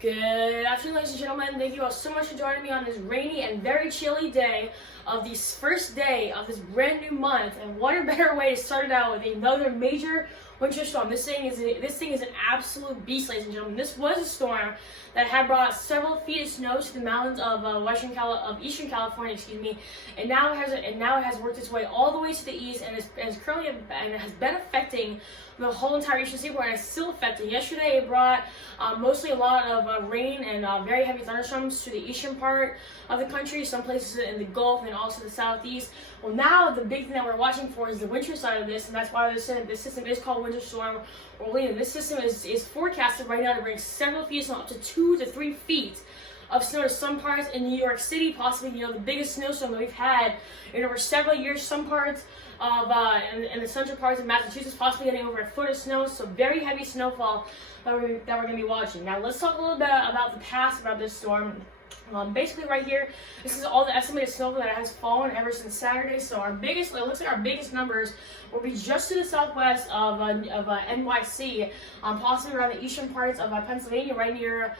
Good afternoon, ladies and gentlemen. Thank you all so much for joining me on this rainy and very chilly day of the first day of this brand new month. And what a better way to start it out with another major winter storm. This thing is an absolute beast, ladies and gentlemen. This was a storm that had brought several feet of snow to the mountains of Eastern California, and now it has worked its way all the way to the east and has been affecting the whole entire eastern seaboard, and it's still affecting. Yesterday, it brought mostly a lot of rain and very heavy thunderstorms to the eastern part of the country, some places in the Gulf and also the southeast. Well, now the big thing that we're watching for is the winter side of this, and that's why this system is called Winter Storm Orlena. This system is forecasted right now to bring several feet of snow, up to 2 to 3 feet of snow to some parts in New York City, possibly the biggest snowstorm that we've had in over several years. Some parts of in the central parts of Massachusetts possibly getting over a foot of snow, so very heavy snowfall that we're going to be watching. Now let's talk a little bit about the past about this storm. Basically right here, this is all the estimated snowfall that has fallen ever since Saturday. So it looks like our biggest numbers will be just to the southwest of NYC, possibly around the eastern parts of Pennsylvania, right near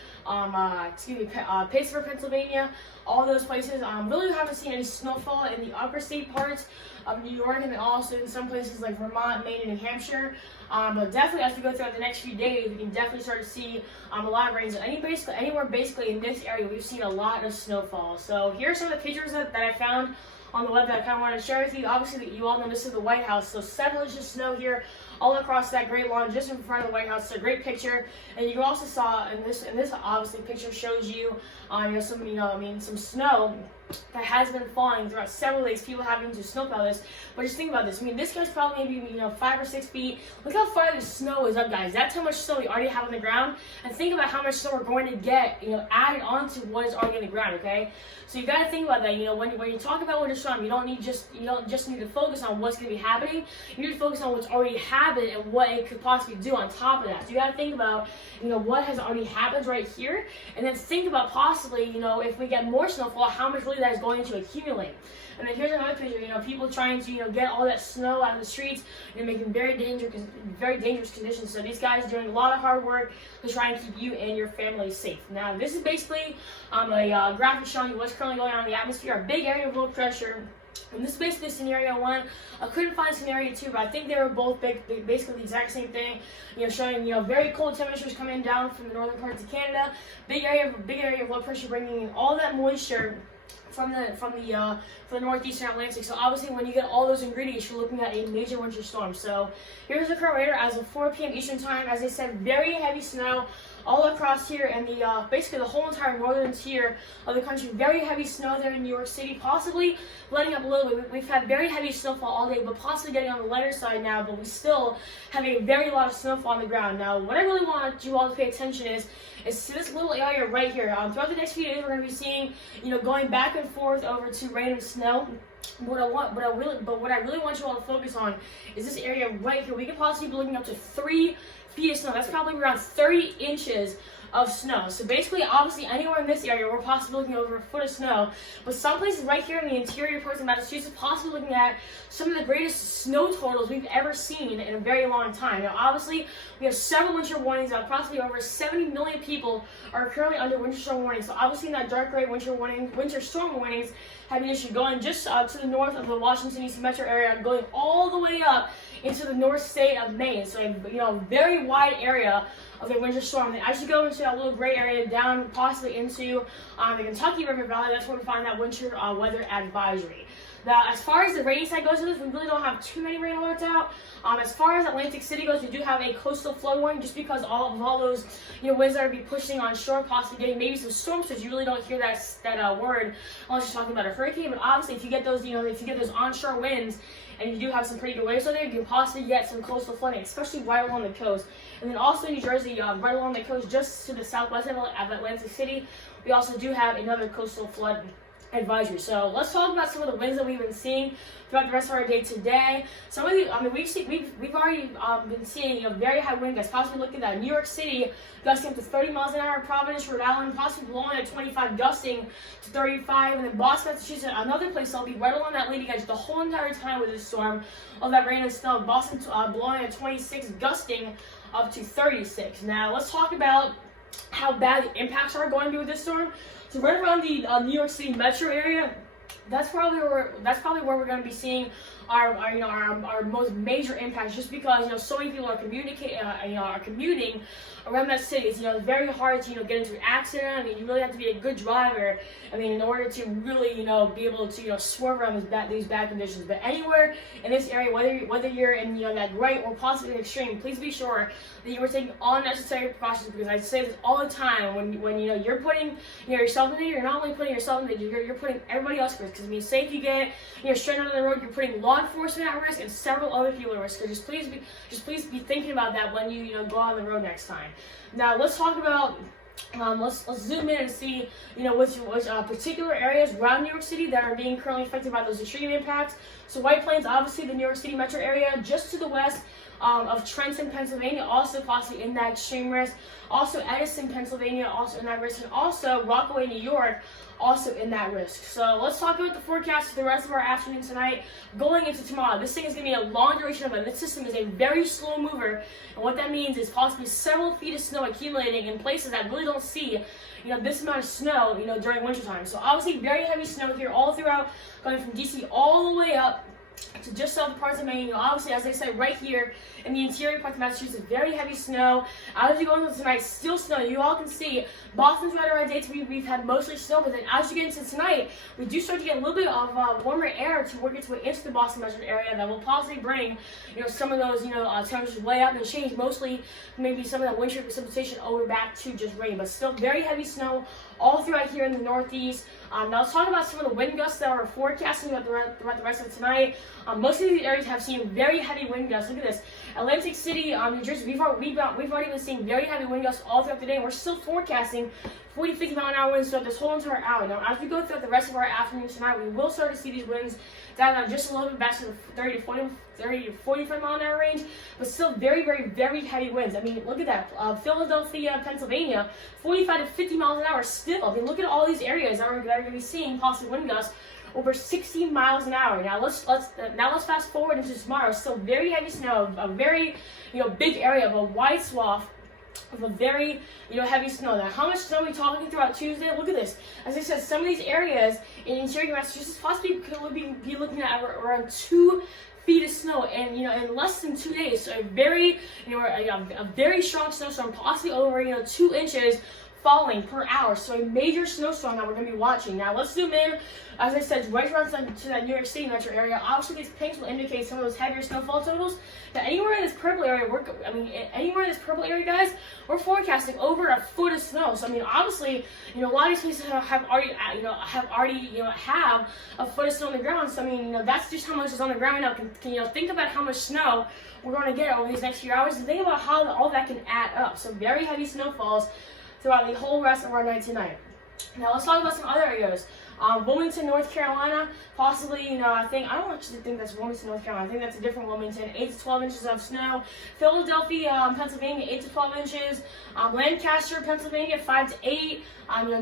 Pittsburgh, Pennsylvania. All those places. Really haven't seen any snowfall in the upper state parts of New York, and then also in some places like Vermont, Maine, and New Hampshire. But definitely as we go throughout the next few days, we can definitely start to see a lot of rain. So anywhere basically in this area, we've seen a lot of snowfall. So here are some of the pictures that I found on the web that I kind of wanted to share with you. Obviously, you all know this is the White House, so 7 inches of snow here all across that great lawn just in front of the White House. It's a great picture, and you also saw in this obviously picture shows you some snow that has been falling throughout several days, people having to snowplow this. But just think about this. this guy's probably maybe 5 or 6 feet. Look how far the snow is up, guys. That's how much snow we already have on the ground. And think about how much snow we're going to get, added onto what is already on the ground. Okay, so you got to think about that. When you talk about winter storm, you don't just need to focus on what's going to be happening. You need to focus on what's already happened and what it could possibly do on top of that. So you got to think about what has already happened right here, and then think about possibly if we get more snowfall, how much really that is going to accumulate. And then here's another picture, people trying to, get all that snow out of the streets and making very dangerous conditions. So these guys are doing a lot of hard work to try and keep you and your family safe. Now, this is basically a graphic showing you what's currently going on in the atmosphere, a big area of low pressure. And this is basically scenario 1. I couldn't find scenario 2, but I think they were both basically the exact same thing. Showing very cold temperatures coming down from the northern parts of Canada. Big area of low pressure bringing in all that moisture from the northeastern Atlantic. So obviously, when you get all those ingredients, you're looking at a major winter storm. So here's the current radar as of 4 p.m. Eastern time. As I said, very heavy snow all across here, and basically the whole entire northern tier of the country. Very heavy snow there in New York City, possibly letting up a little bit. We've had very heavy snowfall all day, but possibly getting on the lighter side now. But we still have a very lot of snowfall on the ground. Now, what I really want you all to pay attention is to this little area right here. Throughout the next few days, we're going to be seeing, going back and forth over to rain and snow. What I really want you all to focus on is this area right here. We could possibly be looking up to 3 feet of snow. That's probably around 30 inches of snow. So basically, obviously, anywhere in this area, we're possibly looking over a foot of snow. But some places right here in the interior parts of Massachusetts, possibly looking at some of the greatest snow totals we've ever seen in a very long time. Now, obviously, we have several winter warnings out. Possibly over 70 million people are currently under winter storm warnings. So obviously, in that dark gray winter storm warnings have been issued going just to the north of the Washington D.C. metro area, going all the way up into the north state of Maine. So a very wide area of the winter storm. And as you go into that little gray area down possibly into the Kentucky River Valley, that's where we find that winter weather advisory. Now, as far as the rainy side goes, we really don't have too many rain alerts out. As far as Atlantic City goes, we do have a coastal flood warning, just because all those winds that are be pushing on shore, possibly getting maybe some storms. So you really don't hear that word unless you're talking about a hurricane. But obviously, if you get those onshore winds and you do have some pretty good waves out there, you can possibly get some coastal flooding, especially right along the coast. And then also New Jersey, right along the coast, just to the southwest of Atlantic City, we also do have another coastal flood advisory. So let's talk about some of the winds that we've been seeing throughout the rest of our day today. Some of the, we've already been seeing very high wind gusts. Possibly looking at New York City gusting up to 30 miles an hour, Providence, Rhode Island, possibly blowing at 25, gusting to 35, and then Boston, Massachusetts, another place that'll be right along that leading edge the whole entire time with this storm of that rain and snow. Boston blowing at 26, gusting up to 36. Now let's talk about how bad the impacts are going to be with this storm. So right around the New York City metro area, that's probably where we're going to be seeing our most major impacts, just because so many people are commuting around that city. It's very hard to get into an accident. I mean, you really have to be a good driver. I mean, in order to really be able to swerve around these bad conditions. But anywhere in this area, whether you're in that right or possibly extreme, please be sure that you are taking all necessary precautions, because I say this all the time. When you're putting yourself in danger, you're not only putting yourself in danger, you're putting everybody else at risk. Because say if you get stranded on the road, you're putting law enforcement at risk and several other people at risk. So just please be thinking about that when you go on the road next time. Now let's talk about let's zoom in and see which particular areas around New York City that are being currently affected by those extreme impacts. So White Plains, obviously the New York City metro area, just to the west of Trenton, Pennsylvania, also possibly in that extreme risk. Also Edison, Pennsylvania, also in that risk, and also Rockaway, New York, also in that risk. So let's talk about the forecast for the rest of our afternoon tonight going into tomorrow. This thing is going to be a long duration event. This system is a very slow mover, and what that means is possibly several feet of snow accumulating in places that really don't see this amount of snow during wintertime. So obviously very heavy snow here all throughout, going from DC all the way up to just south parts of Maine. Obviously, as I said, right here in the interior parts of Massachusetts, very heavy snow. As you go into tonight, still snow. You all can see Boston's right around dates. We've had mostly snow, but then as you get into tonight, we do start to get a little bit of warmer air to work its way into the Boston metro area that will possibly bring some of those temperatures way up and change mostly maybe some of that winter precipitation over back to just rain, but still very heavy snow all throughout here in the Northeast. Now let's talk about some of the wind gusts that we're forecasting throughout the rest of tonight. Most of these areas have seen very heavy wind gusts. Look at this. Atlantic City, New Jersey, we've already been seeing very heavy wind gusts all throughout the day. We're still forecasting 40, 50 mile an hour winds throughout this whole entire hour. Now, as we go throughout the rest of our afternoon tonight, we will start to see these winds down just a little bit back to the 30 to 45 mile an hour range, but still very, very, very heavy winds. I mean, look at that. Philadelphia, Pennsylvania, 45 to 50 miles an hour still. I mean, look at all these areas that are going to be seeing possible wind gusts over 60 miles an hour. Now let's fast forward into tomorrow. Still very heavy snow, a very big area of a wide swath of a very heavy snow. Now, how much snow are we talking throughout Tuesday? Look at this. As I said, some of these areas in interior Massachusetts possibly could be looking at around 2 feet of snow, and in less than 2 days. So a very a very strong snowstorm, possibly over 2 inches falling per hour. So a major snowstorm that we're going to be watching. Now let's zoom in. As I said, right around to that New York City metro area. Obviously, these pinks will indicate some of those heavier snowfall totals. Now, anywhere in this purple area, guys, we're forecasting over a foot of snow. So I mean, obviously, a lot of these places have already have a foot of snow on the ground. So I mean, that's just how much is on the ground now. Can think about how much snow we're going to get over these next few hours, and think about how all that can add up. So very heavy snowfalls throughout the whole rest of our night tonight. Now let's talk about some other areas. Wilmington, North Carolina, possibly, I don't actually think that's Wilmington, North Carolina. I think that's a different Wilmington. 8 to 12 inches of snow. Philadelphia, Pennsylvania, 8 to 12 inches. Lancaster, Pennsylvania, 5 to 8.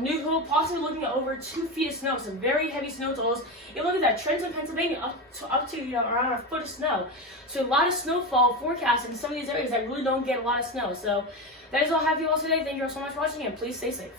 New Hope, possibly looking at over 2 feet of snow. Some very heavy snow totals. You look at that, Trenton, Pennsylvania, up to around a foot of snow. So a lot of snowfall forecast in some of these areas that really don't get a lot of snow. So that is all I have for you all today. Thank you all so much for watching, and please stay safe.